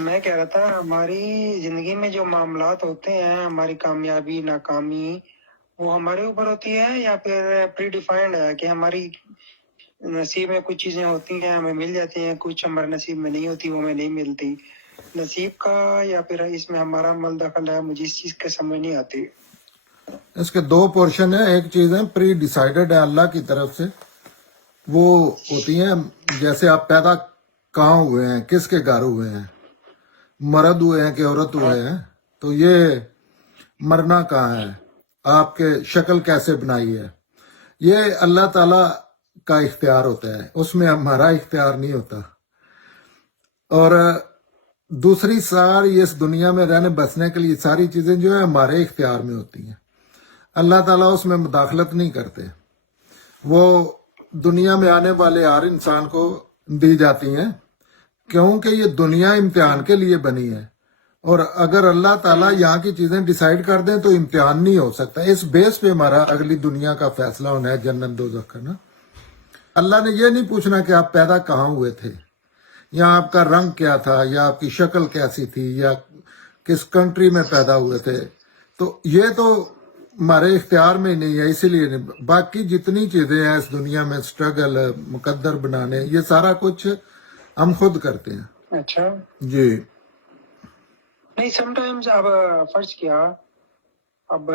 میں کہہ رہا تھا ہماری زندگی میں جو معاملات ہوتے ہیں، ہماری کامیابی ناکامی، وہ ہمارے اوپر ہوتی ہے یا پھر پری ڈیفائنڈ ہے کہ ہماری نصیب میں کچھ چیزیں ہوتی ہیں ہمیں مل جاتی ہیں، کچھ ہمارے نصیب میں نہیں ہوتی وہ ہمیں نہیں ملتی، نصیب کا یا پھر اس میں ہمارا عمل دخل ہے؟ مجھے اس چیز کا سمجھ نہیں آتی۔ اس کے دو پورشن ہیں. ایک چیز ہے پری ڈیسائیڈڈ ہے اللہ کی طرف سے، وہ ہوتی ہیں جیسے آپ پیدا کہاں ہوئے ہیں، کس کے گھر ہوئے ہیں، مرد ہوئے ہیں کہ عورت ہوئے ہیں، تو یہ مرنا کہاں ہے، آپ کے شکل کیسے بنائی ہے، یہ اللہ تعالی کا اختیار ہوتا ہے، اس میں ہمارا اختیار نہیں ہوتا. اور دوسری ساری اس دنیا میں رہنے بسنے کے لیے ساری چیزیں جو ہیں ہمارے اختیار میں ہوتی ہیں. اللہ تعالیٰ اس میں مداخلت نہیں کرتے. وہ دنیا میں آنے والے ہر انسان کو دی جاتی ہیں کیونکہ یہ دنیا امتحان کے لیے بنی ہے، اور اگر اللہ تعالیٰ یہاں کی چیزیں ڈیسائیڈ کر دیں تو امتحان نہیں ہو سکتا. اس بیس پہ ہمارا اگلی دنیا کا فیصلہ ہونا ہے، جنت دوزخ کا نا. اللہ نے یہ نہیں پوچھنا کہ آپ پیدا کہاں ہوئے تھے، یا آپ کا رنگ کیا تھا، یا آپ کی شکل کیسی تھی، یا کس کنٹری میں پیدا ہوئے تھے. تو یہ تو ہمارے اختیار میں نہیں ہے، اسی لیے نہیں. باقی جتنی چیزیں ہیں اس دنیا میں، سٹرگل، مقدر بنانے، یہ سارا کچھ ہم خود کرتے ہیں. اچھا جی نہیں، سم ٹائمز اب فرض کیا، اب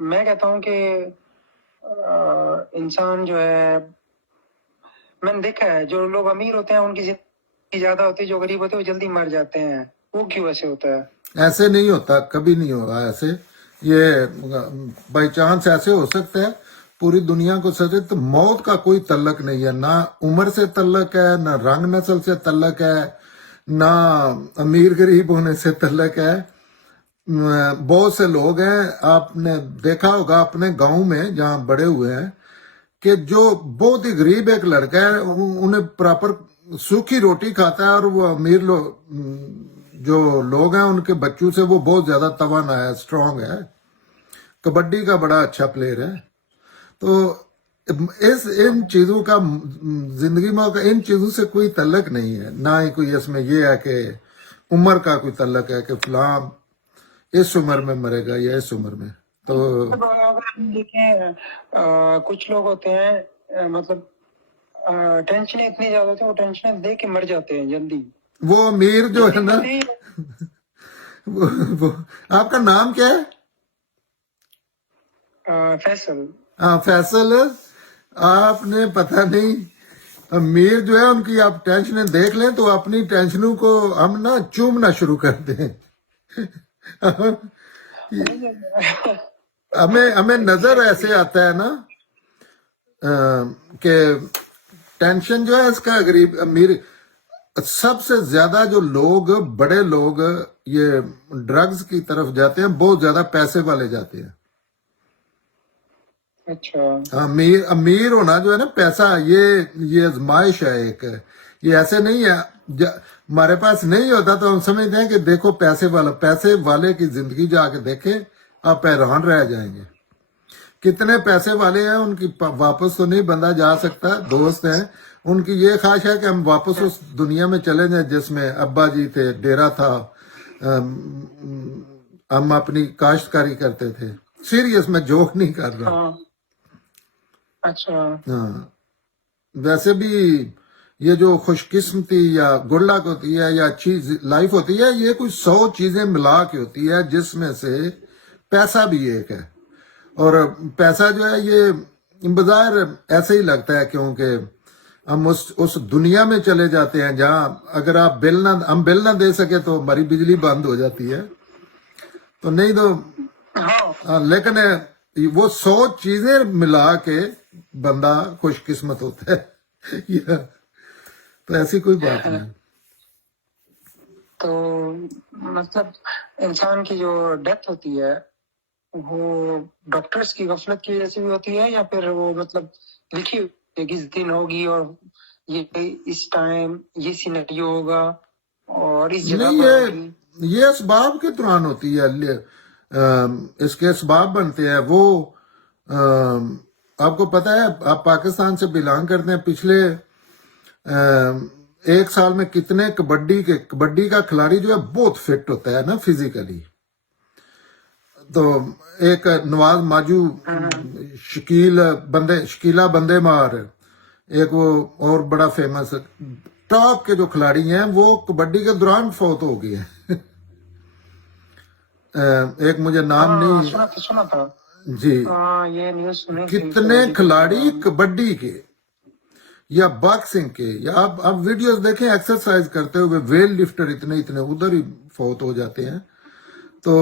میں کہتا ہوں کہ انسان جو ہے، میں نے دیکھا ہے جو لوگ امیر ہوتے ہیں ان کی زندگی زیادہ ہوتی ہے، جو غریب ہوتے ہیں وہ جلدی مر جاتے ہیں. وہ کیوں ایسے ہوتا ہے؟ ایسے نہیں ہوتا، کبھی نہیں ہوگا ایسے. یہ بائی چانس ایسے ہو سکتا ہے. پوری دنیا کو سجے تو موت کا کوئی تعلق نہیں ہے، نہ عمر سے تعلق ہے، نہ رنگ نسل سے تعلق ہے، نہ امیر غریب ہونے سے تعلق ہے. بہت سے لوگ ہیں، آپ نے دیکھا ہوگا اپنے گاؤں میں جہاں بڑے ہوئے ہیں، کہ جو بہت ہی غریب ایک لڑکا ہے انہیں پراپر سوکھی روٹی کھاتا ہے، اور وہ امیر جو لوگ ہیں ان کے بچوں سے وہ بہت زیادہ توانا ہے، اسٹرانگ ہے، کبڈی کا بڑا اچھا پلیئر ہے. تو ان چیزوں کا زندگی میں ان چیزوں سے کوئی تعلق نہیں ہے، نہ ہی کوئی اس میں یہ ہے کہ عمر کا کوئی تعلق ہے کہ فلاں اس عمر میں مرے گا یا اس عمر میں. تو اگر دیکھیں کچھ لوگ ہوتے ہیں مطلب ٹینشن اتنی زیادہ ہوتی ہے، وہ ٹینشن دے کے مر جاتے ہیں جلدی. وہ امیر جو ہے نا، جلدی وہ آپ کا نام کیا ہے؟ فیصل. ہاں فیصل، آپ نے پتہ نہیں، امیر جو ہے ان کی آپ ٹینشنیں دیکھ لیں تو اپنی ٹینشنوں کو ہم نا چومنا شروع کر دیں. ہمیں نظر ایسے آتا ہے نا کہ ٹینشن جو ہے اس کا غریب امیر، سب سے زیادہ جو لوگ بڑے لوگ یہ ڈرگز کی طرف جاتے ہیں، بہت زیادہ پیسے والے جاتے ہیں. اچھا امیر ہونا جو ہے نا، پیسہ یہ ازمائش ہے ایک. یہ ایسے نہیں ہے ہمارے پاس نہیں ہوتا تو ہم سمجھتے ہیں کہ دیکھو پیسے والے کی زندگی جا کے دیکھیں آپ حیران رہ جائیں گے. کتنے پیسے والے ہیں، ان کی واپس تو نہیں بندہ جا سکتا. دوست ہیں ان کی یہ خواہش ہے کہ ہم واپس اس دنیا میں چلے جائیں جس میں ابا جی تھے، ڈیرا تھا، ہم اپنی کاشتکاری کرتے تھے. سیریس میں جوک نہیں کر رہا. ہاں اچھا ہاں ویسے بھی یہ جو خوش قسمتی یا گڈ لک ہوتی ہے یا اچھی لائف ہوتی ہے، یہ کوئی 100 چیزیں ملا کے ہوتی ہے، جس میں سے پیسہ بھی ایک ہے. اور پیسہ جو ہے یہ بظاہر ایسے ہی لگتا ہے کیونکہ ہم اس دنیا میں چلے جاتے ہیں جہاں اگر ہم بل نہ دے سکے تو ہماری بجلی بند ہو جاتی ہے. تو نہیں تو ہاں لیکن وہ 100 چیزیں ملا کے بندہ خوش قسمت ہوتا ہے. تو ایسی کوئی بات نہیں. تو مطلب انسان کی جو ڈیتھ ہوتی ہے وہ ڈاکٹرز کی غفلت کی وجہ سے بھی ہوتی ہے، یا پھر وہ مطلب لکھی ہوئی ہے کہ اس دن ہوگی اور یہ اس ٹائم یہ سینریو ہوگا اور اس جگہ نہیں، پر ہوگی؟ یہ اسباب کے دوران ہوتی ہے. اس کے اسباب بنتے ہیں. وہ آپ کو پتہ ہے، آپ پاکستان سے بلانگ کرتے ہیں. پچھلے ایک سال میں کتنے کبڈی کا کھلاڑی جو ہے بہت فٹ ہوتا ہے نا فزیکلی. تو ایک نواز ماجو، شکیلا بندے مار، ایک وہ اور بڑا فیمس ٹاپ کے جو کھلاڑی ہیں وہ کبڈی کے دوران فوت ہو گئے ہیں. ایک مجھے نام ہاں نہیں. سنا تھا. جی، ہاں یہ نیوز سنی تھی. کتنے کھلاڑی کبڈی کے یا باکسنگ کے، یا آپ ویڈیوز دیکھیں ایکسرسائز کرتے ہوئے، ویل لفٹر اتنے ادھر ہی فوت ہو جاتے ہیں. تو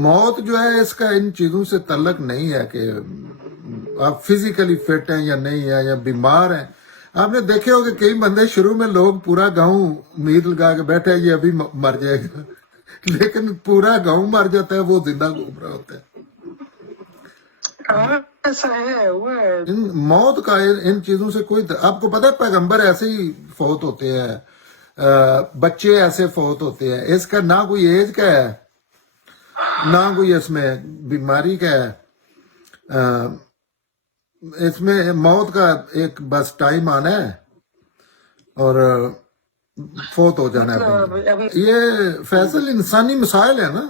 موت جو ہے اس کا ان چیزوں سے تعلق نہیں ہے کہ آپ فزیکلی فٹ ہیں یا نہیں ہیں یا بیمار ہیں. آپ نے دیکھے ہو کہ کئی بندے شروع میں لوگ پورا گاؤں امید لگا کے بیٹھے یہ ابھی مر جائے گا، لیکن پورا گاؤں مر جاتا ہے، وہ زندہ گھوم رہا ہوتا ہے. ہاں ایسا ہے ہوا ہے. موت کا ان چیزوں سے کوئی آپ کو پتہ ہے پیغمبر ایسے ہی فوت ہوتے ہیں، بچے ایسے فوت ہوتے ہیں. اس کا نہ کوئی ایج کا ہے نہ کوئی اس میں بیماری کا ہے. اس میں موت کا ایک بس ٹائم آنا ہے اور فوت ہو جانا ہے بندہ. ابھی یہ فیصل انسانی مسائل ہے نا.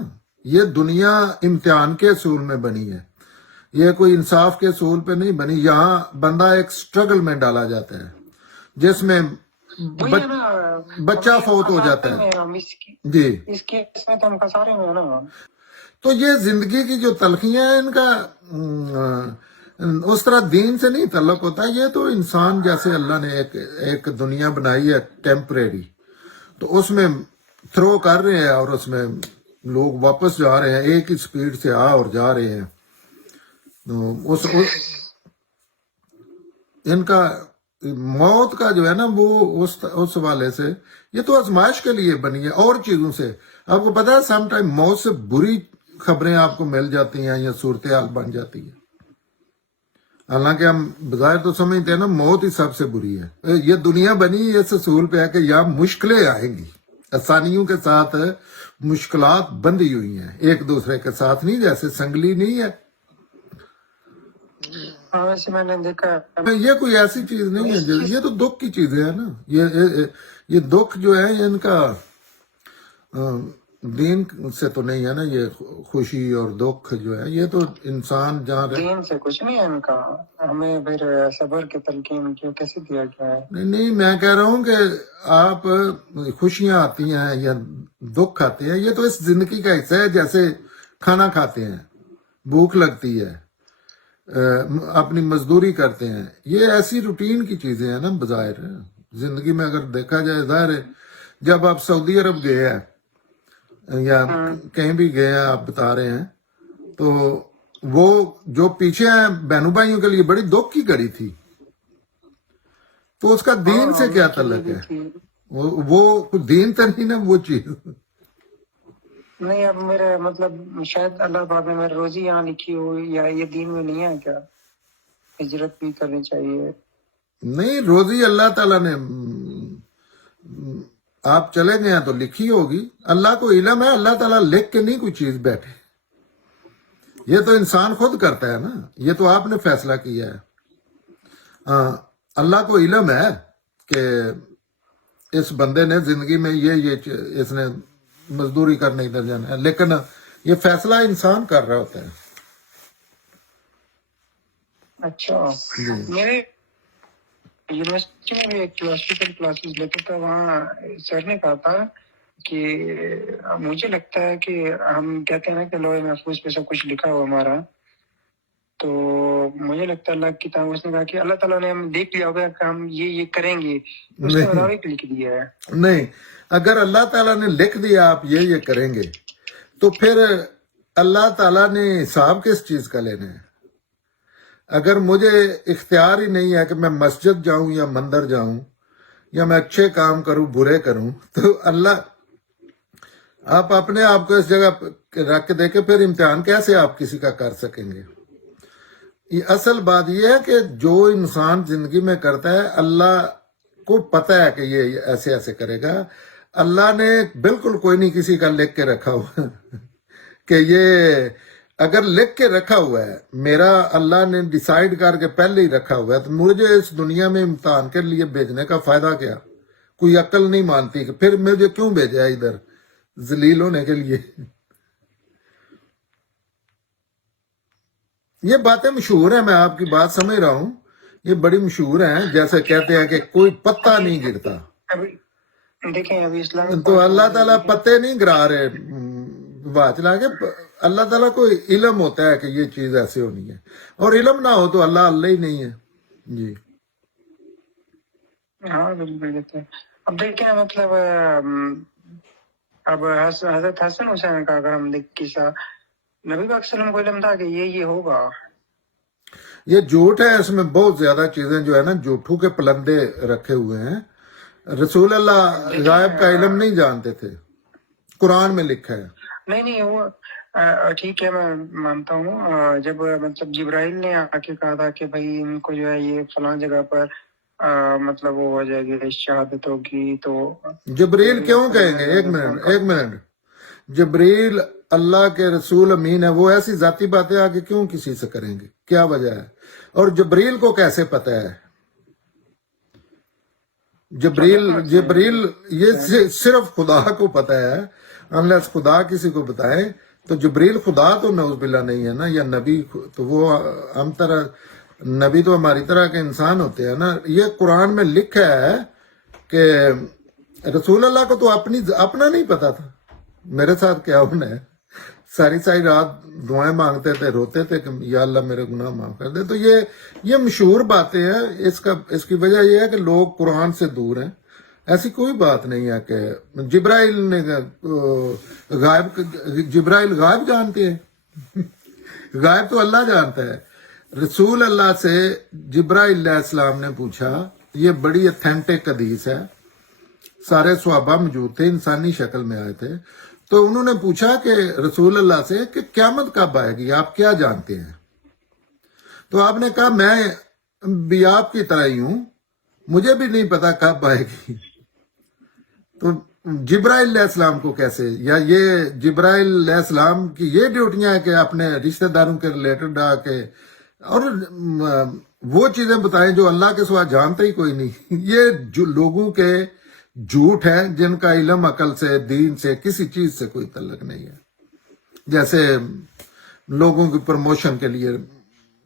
یہ دنیا امتحان کے اصول میں بنی ہے، یہ کوئی انصاف کے اصول پہ نہیں بنی. یہاں بندہ ایک سٹرگل میں ڈالا جاتا ہے جس میں وہی ہے نا. بچہ فوت ہو جاتا ہے. ہم جی، اس کیس میں تو ہم کسارے میں ہیں نا. تو یہ زندگی کی جو تلخیاں ہیں ان کا اس طرح دین سے نہیں تعلق ہوتا. یہ تو انسان جیسے اللہ نے ایک دنیا بنائی ہے ٹیمپریری، تو اس میں تھرو کر رہے ہیں اور اس میں لوگ واپس جا رہے ہیں، ایک ہی سپیڈ سے آ اور جا رہے ہیں. تو ان کا موت کا جو ہے نا وہ اس حوالے سے یہ تو آزمائش کے لیے بنی ہے اور چیزوں سے. آپ کو پتا ہے سم ٹائم موت سے بری خبریں آپ کو مل جاتی ہیں یا صورتحال بن جاتی ہے. حالانکہ ہم بظاہر تو سمجھتے ہیں نا موت ہی سب سے بری ہے. یہ دنیا بنی اس اصول پہ ہے کہ یہاں مشکلیں آئیں گی، آسانیوں کے ساتھ مشکلات بندھی ہوئی ہیں، ایک دوسرے کے ساتھ نہیں، جیسے سنگلی نہیں ہے. ہاں ویسے میں نے دیکھا. یہ کوئی ایسی چیز نہیں ہے، یہ تو دکھ کی چیزیں ہیں نا. یہ دکھ جو ہے ان کا دین سے تو نہیں ہے نا. یہ خوشی اور دکھ جو ہے یہ تو انسان جہاں دین سے کچھ نہیں ہے ان کا. ہمیں پھر صبر کے تلقین کیوں کیسے دیا گیا ہے. نہیں میں کہہ رہا ہوں کہ آپ خوشیاں آتی ہیں یا دکھ آتے ہیں، یہ تو اس زندگی کا حصہ ہے. جیسے کھانا کھاتے ہیں، بھوک لگتی ہے، اپنی مزدوری کرتے ہیں، یہ ایسی روٹین کی چیزیں ہیں نا. بظاہر زندگی میں اگر دیکھا جائے، ظاہر ہے جب آپ سعودی عرب گئے ہیں یا کہیں بھی گئے ہیں آپ بتا رہے ہیں، تو وہ جو پیچھے ہیں بہنوں بھائیوں کے لیے بڑی دکھ کی گھڑی تھی. تو اس کا دین سے کیا تعلق ہے؟ وہ دین تو نہیں نا وہ چیز. نہیں اب میرے مطلب شاید اللہ پاک نے میری روزی یہاں لکھی ہو، یا یہ دین میں نہیں ہے کیا ہجرت بھی کرنی چاہیے. نہیں، روزی اللہ تعالیٰ نے آپ چلے گئے ہیں تو لکھی ہوگی. اللہ کو علم ہے، اللہ تعالیٰ لکھ کے نہیں کوئی چیز بیٹھے. یہ تو انسان خود کرتا ہے نا، یہ تو آپ نے فیصلہ کیا ہے. اللہ کو علم ہے کہ اس بندے نے زندگی میں یہ اس نے مزدوری کرنے ادھر جانا ہے، لیکن یہ فیصلہ انسان کر رہا ہوتا ہے. اچھا میرے یونیورسٹی میں بھی ایک کلاسیکل کلاسز لیتا تھا. وہاں سر نے کہا تھا کہ مجھے لگتا ہے کہ ہم کہتے ہیں نا کہ لوہے محفوظ پہ سب کچھ لکھا ہوا ہمارا، تو مجھے لگتا ہے اللہ کی کتاب. اس نے کہا کہ اللہ تعالیٰ نے ہم دیکھ لیا ہوگا کہ ہم یہ کریں گے، اس نے مطابق لکھ دیا ہے. نہیں، اگر اللہ تعالیٰ نے لکھ دیا آپ یہ کریں گے، تو پھر اللہ تعالیٰ نے حساب کس چیز کا لینا ہے؟ اگر مجھے اختیار ہی نہیں ہے کہ میں مسجد جاؤں یا مندر جاؤں، یا میں اچھے کام کروں برے کروں، تو اللہ آپ اپنے آپ کو اس جگہ رکھ کے دیکھیں، پھر امتحان کیسے آپ کسی کا کر سکیں گے؟ اصل بات یہ ہے کہ جو انسان زندگی میں کرتا ہے اللہ کو پتہ ہے کہ یہ ایسے ایسے کرے گا. اللہ نے بالکل کوئی نہیں کسی کا لکھ کے رکھا ہوا کہ یہ اگر لکھ کے رکھا ہوا ہے، میرا اللہ نے ڈیسائیڈ کر کے پہلے ہی رکھا ہوا ہے، تو مجھے اس دنیا میں امتحان کے لیے بھیجنے کا فائدہ کیا؟ کوئی عقل نہیں مانتی کہ پھر مجھے کیوں بھیجا ہے ادھر ذلیل ہونے کے لیے. یہ باتیں مشہور ہیں، میں آپ کی بات سمجھ رہا ہوں، یہ بڑی مشہور ہیں. جیسے کہتے ہیں کہ کوئی پتا نہیں گرتا، ابھی دیکھیں ابھی اسلامک تو پوائنٹ آف اللہ ویو تعالیٰ دیکھیں. پتے نہیں گرا رہے بات چلا کے. اللہ تعالیٰ کو علم ہوتا ہے کہ یہ چیز ایسے ہونی ہے، اور علم نہ ہو تو اللہ اللہ ہی نہیں ہے. جی ہاں بالکل بالکل. اب دیکھیں مطلب اب حضرت حسن حسین کا اگر ہم دیکھ قصہ، نبی پاک صلی اللہ علیہ وسلم کو علم تھا کہ یہ ہوگا. یہ جھوٹ ہے، اس میں بہت زیادہ چیزیں جو ہے نا جھوٹوں کے پلندے رکھے ہوئے ہیں. رسول اللہ غائب کا علم نہیں جانتے تھے، قرآن میں لکھا ہے. نہیں وہ ٹھیک ہے، میں مانتا ہوں. جب مطلب جبرائیل نے آ کے کہا تھا کہ بھائی ان کو جو ہے یہ فلاں جگہ پر مطلب وہ ہو جائے گی شہادت ہوگی، تو جبریل کیوں کہیں گے؟ ایک منٹ. جبریل اللہ کے رسول امین ہے، وہ ایسی ذاتی باتیں آگے کیوں کسی سے کریں گے؟ کیا وجہ ہے؟ اور جبریل کو کیسے پتہ ہے؟ جبریل یہ صرف خدا کو پتہ ہے، انلیس خدا کسی کو بتائے. تو جبریل خدا تو نعوذ باللہ نہیں ہے نا، یا نبی تو وہ ہم طرح نبی تو ہماری طرح کے انسان ہوتے ہیں نا. یہ قرآن میں لکھا ہے کہ رسول اللہ کو تو اپنا نہیں پتا تھا میرے ساتھ کیا ہونا ہے. ساری رات دعائیں مانگتے تھے، روتے تھے کہ یا اللہ میرے گناہ معاف کر دے. تو یہ مشہور باتیں ہیں. اس کی وجہ یہ ہے کہ لوگ قرآن سے دور ہیں. ایسی کوئی بات نہیں ہے کہ جبرائیل غائب جانتے ہیں. غائب تو اللہ جانتا ہے. رسول اللہ سے جبرائیل علیہ السلام نے پوچھا، یہ بڑی اتھینٹک حدیث ہے، سارے صحابہ موجود تھے، انسانی شکل میں آئے تھے. تو انہوں نے پوچھا کہ رسول اللہ سے کہ قیامت کب آئے گی، آپ کیا جانتے ہیں؟ تو آپ نے کہا میں بھی آپ کی طرح ہی ہوں، مجھے بھی نہیں پتا کب آئے گی. تو جبرائیل علیہ السلام کو کیسے، یا یہ جبرائیل علیہ السلام کی یہ ڈیوٹیاں ہیں کہ اپنے رشتہ داروں کے ریلیٹڈ آ کے اور وہ چیزیں بتائیں جو اللہ کے سوا جانتے ہی کوئی نہیں. یہ جو لوگوں کے جھوٹ ہیں جن کا علم عقل سے، دین سے، کسی چیز سے کوئی تعلق نہیں ہے. جیسے لوگوں کی پروموشن کے لیے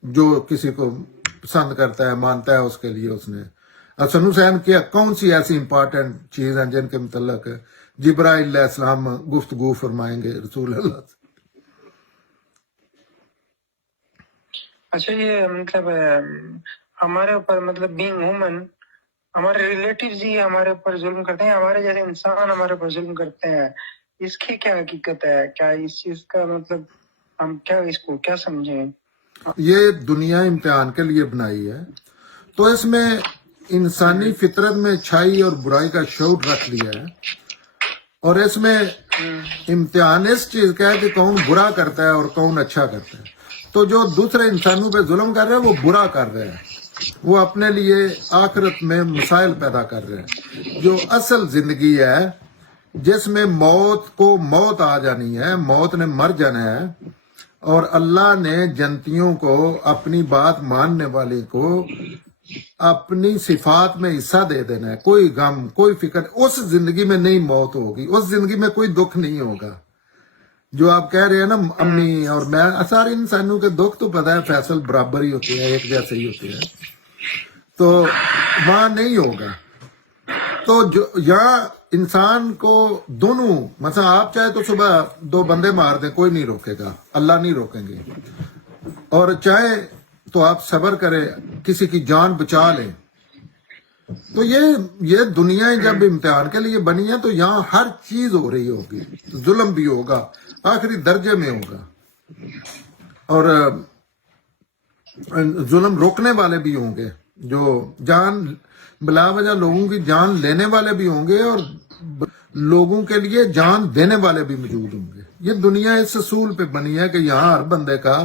جو کسی کو پسند کرتا ہے، مانتا ہے، اس کے لیے اس نے حسن حسین کی کون سی ایسی امپورٹنٹ چیز ہیں جن کے متعلق جبرائیل علیہ السلام گفتگو فرمائیں گے رسول اللہ سے؟ اچھا یہ مطلب ہمارے اوپر مطلب بینگ ہومن، ہمارے ریلیٹیوز ہی ہمارے اوپر ظلم کرتے ہیں، ہمارے جیسے انسان ہمارے اوپر ظلم کرتے ہیں. اس کی کیا حقیقت ہے؟ کیا اس چیز کا مطلب ہم کیا اس کو کیا سمجھیں؟ یہ دنیا امتحان کے لیے بنائی ہے، تو اس میں انسانی فطرت میں اچھائی اور برائی کا شعور رکھ دیا ہے، اور اس میں امتحان اس چیز کا ہے کہ کون برا کرتا ہے اور کون اچھا کرتا ہے. تو جو دوسرے انسانوں پہ ظلم کر رہے ہیں وہ برا کر رہے ہیں، وہ اپنے لیے آخرت میں مسائل پیدا کر رہے ہیں. جو اصل زندگی ہے جس میں موت کو موت آ جانی ہے، موت نے مر جانا ہے، اور اللہ نے جنتیوں کو، اپنی بات ماننے والے کو اپنی صفات میں حصہ دے دینا ہے. کوئی غم، کوئی فکر، اس زندگی میں نہیں موت ہوگی، اس زندگی میں کوئی دکھ نہیں ہوگا. جو آپ کہہ رہے ہیں نا امی اور میں، سارے انسانوں کے دکھ تو پتہ ہے فیصل برابر ہی ہوتے ہیں، ایک جیسے ہی ہوتے ہیں، تو وہاں نہیں ہوگا. تو یہاں انسان کو دونوں، مثلا آپ چاہے تو صبح 2 بندے مار دیں، کوئی نہیں روکے گا، اللہ نہیں روکیں گے، اور چاہے تو آپ صبر کریں، کسی کی جان بچا لیں. تو یہ دنیا جب امتحان کے لیے بنی ہے تو یہاں ہر چیز ہو رہی ہوگی، ظلم بھی ہوگا، آخری درجے میں ہوگا، اور ظلم روکنے والے بھی ہوں گے، جو جان بلا وجہ لوگوں کی جان لینے والے بھی ہوں گے، اور لوگوں کے لیے جان دینے والے بھی موجود ہوں گے. یہ دنیا اس اصول پہ بنی ہے کہ یہاں ہر بندے کا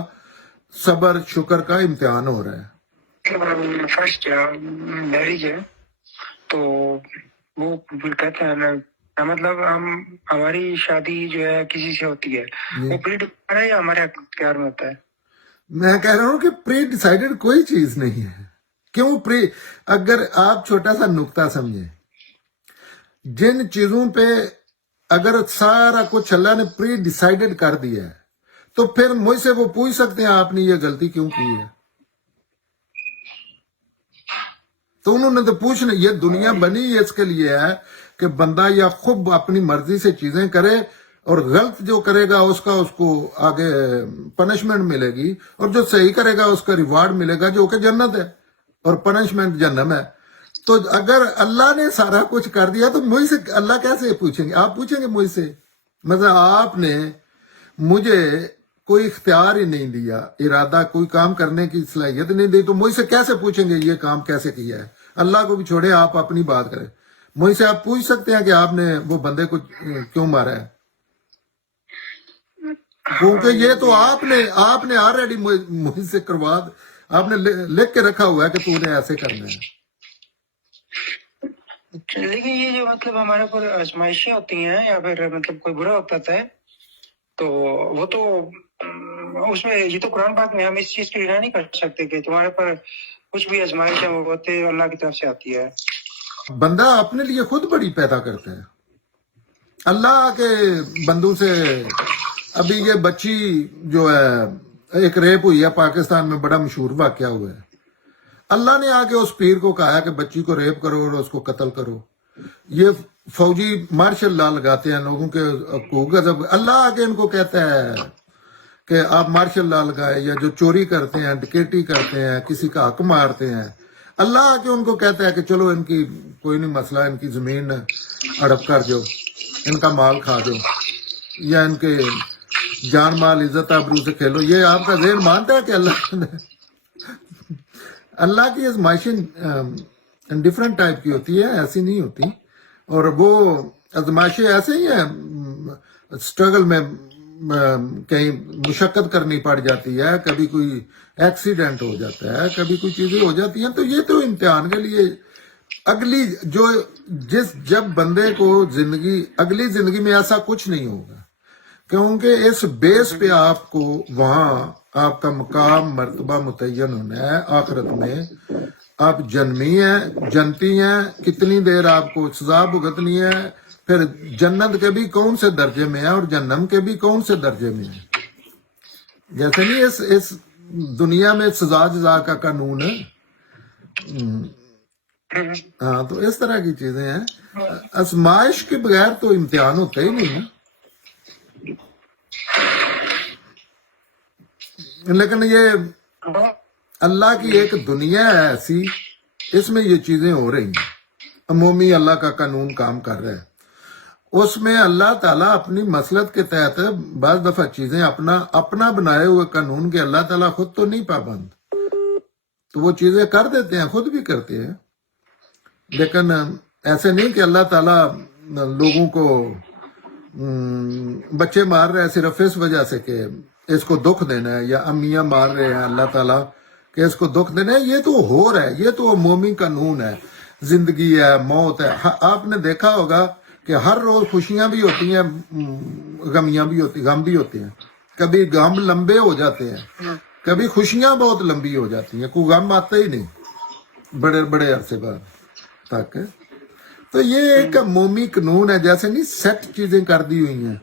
صبر شکر کا امتحان ہو رہا ہے. فرسٹ میرج ہے تو وہ کہتے ہیں نا، مطلب ہماری شادی جو ہے کسی سے ہوتی ہے، وہ پری ڈیفائنڈ ہے یا ہمارے اختیار میں ہوتا ہے؟ میں کہہ رہا ہوں کہ پری ڈیسائیڈڈ کوئی چیز نہیں ہے. کیوں اگر آپ چھوٹا سا نقطہ سمجھیں، جن چیزوں پہ اگر سارا کچھ اللہ نے پری ڈیسائیڈڈ کر دیا ہے تو پھر مجھ سے وہ پوچھ سکتے ہیں آپ نے یہ غلطی کیوں کی ہے؟ تو انہوں نے تو پوچھنا، یہ دنیا بنی اس کے لیے ہے کہ بندہ یا خود اپنی مرضی سے چیزیں کرے اور غلط جو کرے گا اس کو آگے پنشمنٹ ملے گی، اور جو صحیح کرے گا اس کا ریوارڈ ملے گا جو کہ جنت ہے اور پنشمنٹ جہنم ہے۔ تو اگر اللہ نے سارا کچھ کر دیا تو مجھ سے اللہ کیسے پوچھیں گے؟ آپ پوچھیں گے مجھ سے؟ مطلب آپ نے مجھے کوئی اختیار ہی نہیں دیا، ارادہ کوئی کام کرنے کی صلاحیت نہیں دی، تو مجھ سے کیسے پوچھیں گے یہ کام کیسے کیا ہے؟ اللہ کو بھی چھوڑے، آپ اپنی بات کریں۔ مجھ سے آپ پوچھ سکتے ہیں کہ آپ نے وہ بندے کو کیوں مارا ہے، کیونکہ یہ تو آپ نے آلریڈی مجھ سے کروا، آپ نے لکھ کے رکھا ہوا ہے کہ تو نے ایسے کرنا ہے۔ لیکن یہ جو مطلب ہمارے اوپر آزمائشیں ہوتی ہیں یا پھر مطلب کوئی برا وقت ہے تو وہ تو اس میں یہ تو قرآن پاک میں ہم اس چیز کی ڈینائی نہیں کر سکتے کہ تمہارے پر کچھ بھی آزمائش ہے وہ ہوتے اللہ کی طرف سے آتی ہے۔ بندہ اپنے لیے خود بڑی پیدا کرتا ہے، اللہ کے بندوں سے۔ ابھی یہ بچی جو ہے ایک ریپ ہوئی ہے پاکستان میں، بڑا مشہور واقعہ ہوا ہے۔ اللہ نے آ کے اس پیر کو کہا کہ بچی کو ریپ کرو اور اس کو قتل کرو۔ یہ فوجی مارشل لا لگاتے ہیں لوگوں کے حقوق، اللہ آ کے ان کو کہتا ہے کہ آپ مارشل لا لگائے، یا جو چوری کرتے ہیں، ڈکیٹی کرتے ہیں، کسی کا حق مارتے ہیں، اللہ آ کے ان کو کہتا ہے کہ چلو ان کی کوئی نہیں مسئلہ، ان کی زمین ہڑپ کر جو، ان کا مال کھا جو، یا ان کے جان مال عزت آبرو سے کھیلو۔ یہ آپ کا ذہن مانتا ہے کہ اللہ کی آزمائشیں ڈفرینٹ ٹائپ کی ہوتی ہے، ایسی نہیں ہوتی۔ اور وہ آزمائشیں ایسے ہی ہیں، اسٹرگل میں کہیں مشقت کرنی پڑ جاتی ہے، کبھی کوئی ایکسیڈنٹ ہو جاتا ہے، کبھی کوئی چیزیں ہو جاتی ہیں، تو یہ تو امتحان کے لیے اگلی جب بندے کو اگلی زندگی میں ایسا کچھ نہیں ہوگا، کیونکہ اس بیس پہ آپ کو وہاں آپ کا مقام مرتبہ متعین ہونا ہے۔ آخرت میں آپ جنتی ہیں، کتنی دیر آپ کو سزا بھگتنی ہے، پھر جنت کے بھی کون سے درجے میں ہے اور جہنم کے بھی کون سے درجے میں ہے۔ جیسے نہیں اس دنیا میں سزا جزا کا قانون ہے، ہاں، تو اس طرح کی چیزیں ہیں۔ آزمائش کے بغیر تو امتحان ہوتا ہی نہیں ہے۔ لیکن یہ اللہ کی ایک دنیا ہے ایسی، اس میں یہ چیزیں ہو رہی ہیں، عمومی اللہ کا قانون کام کر رہا ہے۔ اس میں اللہ تعالیٰ اپنی مصلحت کے تحت بعض دفعہ چیزیں اپنا بنائے ہوئے قانون کے، اللہ تعالیٰ خود تو نہیں پابند، تو وہ چیزیں کر دیتے ہیں، خود بھی کرتے ہیں۔ لیکن ایسے نہیں کہ اللہ تعالیٰ لوگوں کو بچے مار رہے ہیں صرف اس وجہ سے کہ اس کو دکھ دینا ہے، یا امیاں مار رہے ہیں اللہ تعالیٰ کہ اس کو دکھ دینا ہے۔ یہ تو ہو رہا ہے، یہ تو عمومی قانون ہے، زندگی ہے، موت ہے۔ آپ نے دیکھا ہوگا کہ ہر روز خوشیاں بھی ہوتی ہیں، غم بھی ہوتے ہیں۔ کبھی غم لمبے ہو جاتے ہیں، کبھی خوشیاں بہت لمبی ہو جاتی ہیں، کوئی غم آتا ہی نہیں بڑے بڑے عرصے بعد تک۔ تو یہ ایک عمومی قانون ہے، جیسے نہیں سیٹ چیزیں کر دی ہوئی ہیں۔